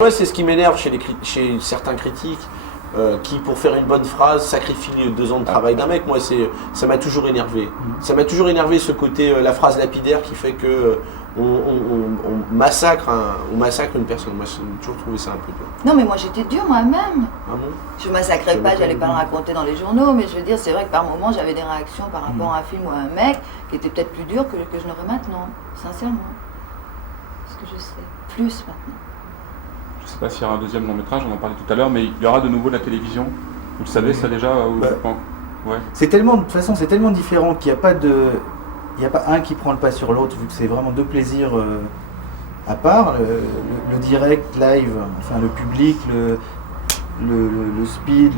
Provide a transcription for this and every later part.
Ouais, c'est ce qui m'énerve chez certains critiques qui, pour faire une bonne phrase, sacrifient 2 ans de travail d'un mec. Moi, ça m'a toujours énervé. Ça m'a toujours énervé ce côté, la phrase lapidaire qui fait que on massacre une personne. Moi, j'ai toujours trouvé ça un peu dur. Non, mais moi j'étais dure moi-même. Ah bon? Je massacrais pas, j'allais pas le raconter dans les journaux, mais je veux dire, c'est vrai que par moments j'avais des réactions par rapport à un film ou à un mec qui étaient peut-être plus dures que je n'aurais maintenant, sincèrement. Ce que je sais, plus maintenant. Je ne sais pas s'il y aura un deuxième long métrage, on en parlait tout à l'heure, mais il y aura de nouveau de la télévision. Vous le savez ça déjà ou... Ouais. C'est tellement, de toute façon, c'est tellement différent qu'il n'y a pas un qui prend le pas sur l'autre, vu que c'est vraiment 2 plaisirs à part. Le direct, live, enfin le public, le speed,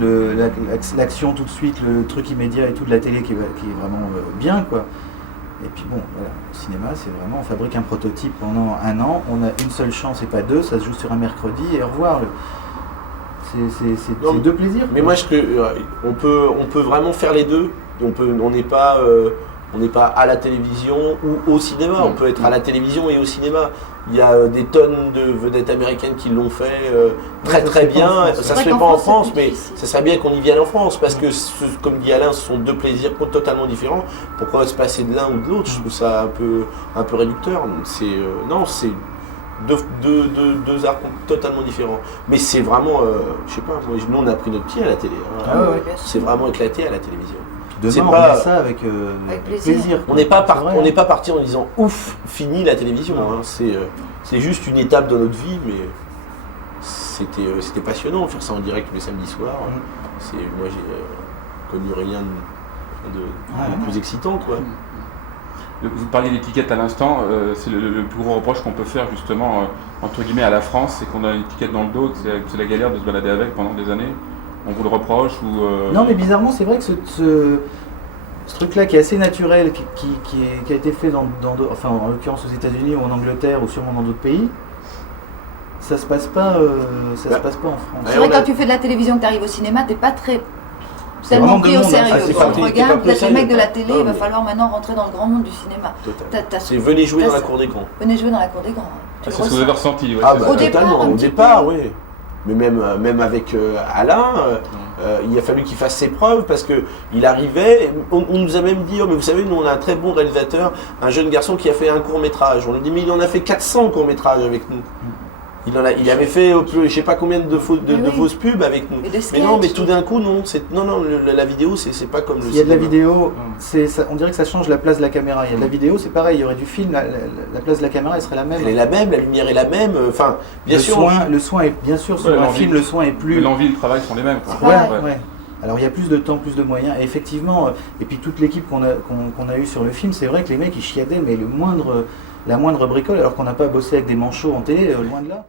l'action tout de suite, le truc immédiat et tout de la télé qui est vraiment bien, quoi. Et puis bon, voilà, au cinéma, c'est vraiment, on fabrique un prototype pendant 1 an, on a une seule chance et pas 2, ça se joue sur un mercredi et au revoir. C'est 2 plaisirs. Mais moi, on peut vraiment faire les deux. On n'est pas à la télévision ou au cinéma. On peut être à la télévision et au cinéma. Il y a des tonnes de vedettes américaines qui l'ont fait très bien. Ça se fait pas en France, mais ça serait bien qu'on y vienne en France parce que, comme dit Alain, ce sont 2 plaisirs totalement différents. Pourquoi se passer de l'un ou de l'autre? Je trouve ça un peu réducteur. C'est deux arts totalement différents. Mais c'est vraiment, je sais pas, nous on a pris notre pied à la télé. C'est vraiment éclaté à la télévision. Demain, on fait ça avec plaisir. On n'est pas parti en disant ouf, fini la télévision. Hein. C'est juste une étape dans notre vie, mais c'était passionnant faire ça en direct tous les samedis soirs. Moi, j'ai connu rien de plus excitant, quoi. Vous parliez d'étiquette à l'instant, c'est le plus gros reproche qu'on peut faire justement, entre guillemets, à la France, c'est qu'on a une étiquette dans le dos, c'est la galère de se balader avec pendant des années. On vous le reproche ou Non, mais bizarrement, c'est vrai que ce truc-là qui est assez naturel, qui a été fait enfin, en l'occurrence aux États-Unis ou en Angleterre ou sûrement dans d'autres pays, ça se passe pas, se passe pas en France. C'est vrai que quand tu fais de la télévision, que tu arrives au cinéma, t'es pas tellement pris au sérieux. On regarde, peut-être les mecs de la télé, il va falloir maintenant rentrer dans le grand monde du cinéma. C'est venez jouer dans la cour d'écran. Venez jouer dans la cour d'écran. C'est ce que vous avez ressenti, ouais. Totalement, au départ, oui. Mais même avec Alain, il a fallu qu'il fasse ses preuves parce qu'il arrivait, on nous a même dit, oh mais vous savez, nous on a un très bon réalisateur, un jeune garçon qui a fait un court-métrage. On lui dit, mais il en a fait 400 courts-métrages avec nous. Il avait fait je sais pas combien de fausses pubs avec nous. Mais non, mais tout d'un coup, non. La vidéo, c'est pas comme le cinéma. Il y a de la vidéo, on dirait que ça change la place de la caméra. Il y a de la vidéo, c'est pareil, il y aurait du film, la place de la caméra, elle serait la même. Elle est la même, la lumière est la même. Enfin, bien sûr. Le soin est, bien sûr, sur un film, le soin est plus. Mais l'envie et le travail sont les mêmes, quoi. Ouais. Alors il y a plus de temps, plus de moyens, et effectivement, et puis toute l'équipe qu'on a eue sur le film, c'est vrai que les mecs ils chiadaient, mais la moindre bricole, alors qu'on n'a pas bossé avec des manchots en télé, loin de là.